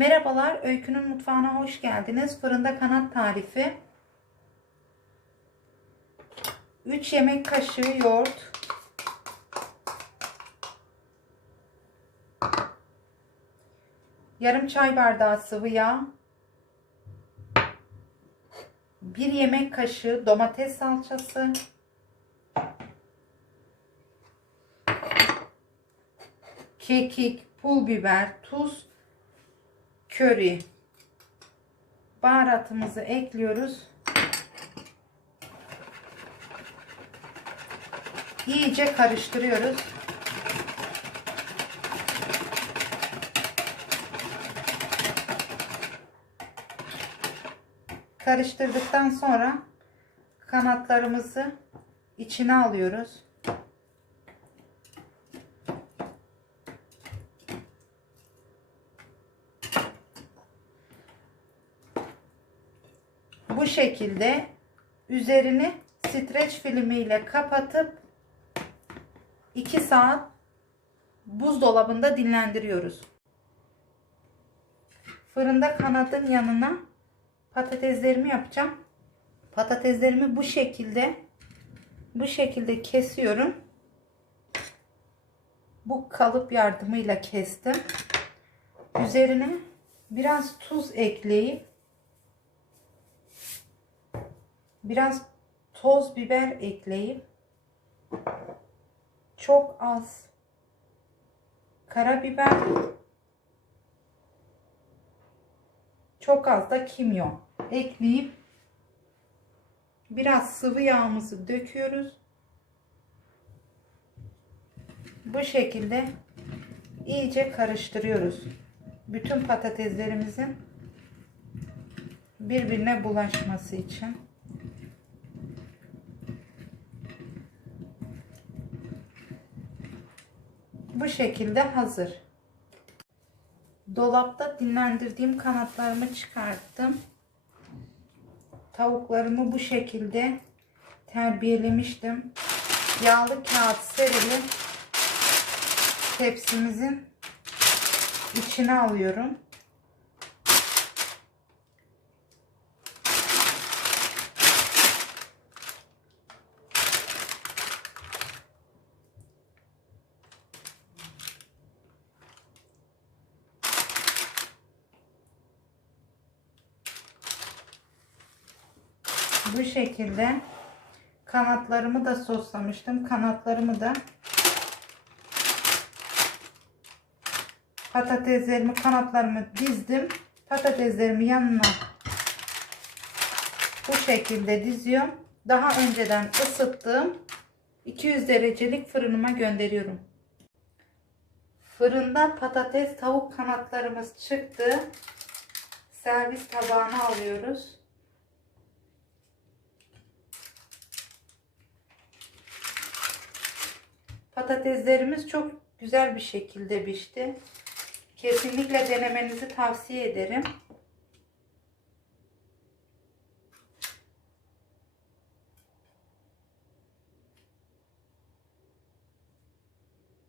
Merhabalar, Öykünün Mutfağı'na hoş geldiniz. Fırında kanat tarifi. 3 yemek kaşığı yoğurt. Yarım çay bardağı sıvı yağ. 1 yemek kaşığı domates salçası. Kekik, pul biber, tuz, köri. Baharatımızı ekliyoruz. İyice karıştırıyoruz. Karıştırdıktan sonra kanatlarımızı içine alıyoruz. Bu şekilde üzerini streç filmiyle kapatıp 2 saat buzdolabında dinlendiriyoruz. Fırında kanadın yanına patateslerimi yapacağım. Patateslerimi bu şekilde bu şekilde kesiyorum. Bu kalıp yardımıyla kestim. Üzerine biraz tuz ekleyip biraz toz biber ekleyip çok az karabiber çok az da kimyon ekleyip biraz sıvı yağımızı döküyoruz. Bu şekilde iyice karıştırıyoruz. Bütün patateslerimizin birbirine bulaşması için. Bu şekilde hazır. Dolapta dinlendirdiğim kanatlarımı çıkarttım. Tavuklarımı bu şekilde terbiyelemiştim. Yağlı kağıt serili tepsimizin içine alıyorum. Bu şekilde kanatlarımı da soslamıştım. Kanatlarımı da patateslerimi kanatlarımı dizdim. Patateslerimi yanına bu şekilde diziyorum. Daha önceden ısıttığım 200 derecelik fırınıma gönderiyorum. Fırında patates tavuk kanatlarımız çıktı. Servis tabağına alıyoruz. Patateslerimiz çok güzel bir şekilde pişti. Kesinlikle denemenizi tavsiye ederim.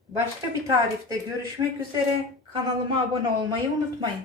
Başka bir tarifte görüşmek üzere. Kanalıma abone olmayı unutmayın.